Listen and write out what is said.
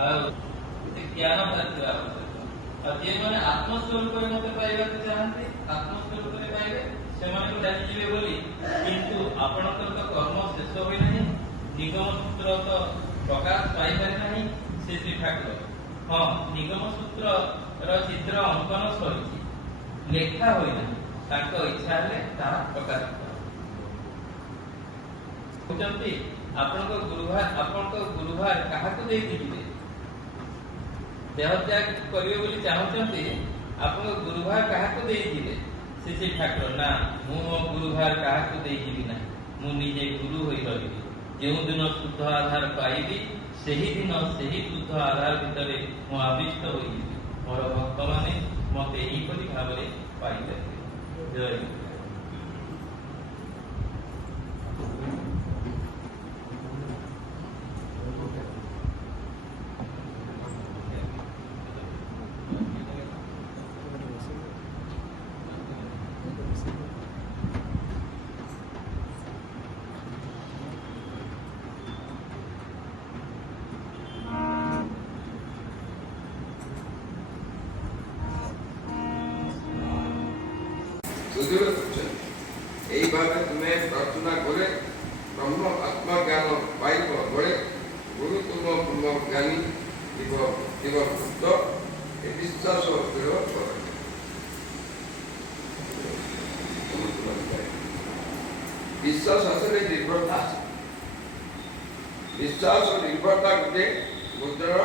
ज्ञान प्राप्ति आवश्यक और जे माने आत्मस्वरूप मते पाइबा चाहते आत्मस्वरूप रे पाइबे से माने को जानि जिवे बोली किंतु आपनकर तो कर्म शेष होई नहीं निगम सूत्र तो प्रकाश पाई पारे नहीं से श्री ठाकुर हां निगम सूत्र रो चित्र अंकन सरिछि लेखा होई नहीं ताको इच्छा ले ता प्रकाश होचंती आपनको गुरुभार काहाको देई दिबे देह त्याग करिवे बोली चाहउचंती आपनको गुरुभार काहाको देई दिबे श्री ठाकुर ना मु मो गुरुभार काहाको देई दिबी ना मु निजे गुरु होई रहिबी जेउ दिन शुद्ध आधार पाइबी सेही दिन सेही शुद्ध आधार भितरे मु आविष्ट होइबी मोर भक्त माने मते एही परि भाबरे पाइबे जय এইভাবে তুমি প্রার্থনা করে ব্রহ্ম আত্মজ্ঞান পাইব বলে গুরু তুম ব্রহ্ম জ্ঞানী দিবভূত এই বিশ্বাস দৃঢ় করে বিশ্বাস আসলে নির্ভরতা বিশ্বাস ও নির্ভরতা গোটে বুদ্ধর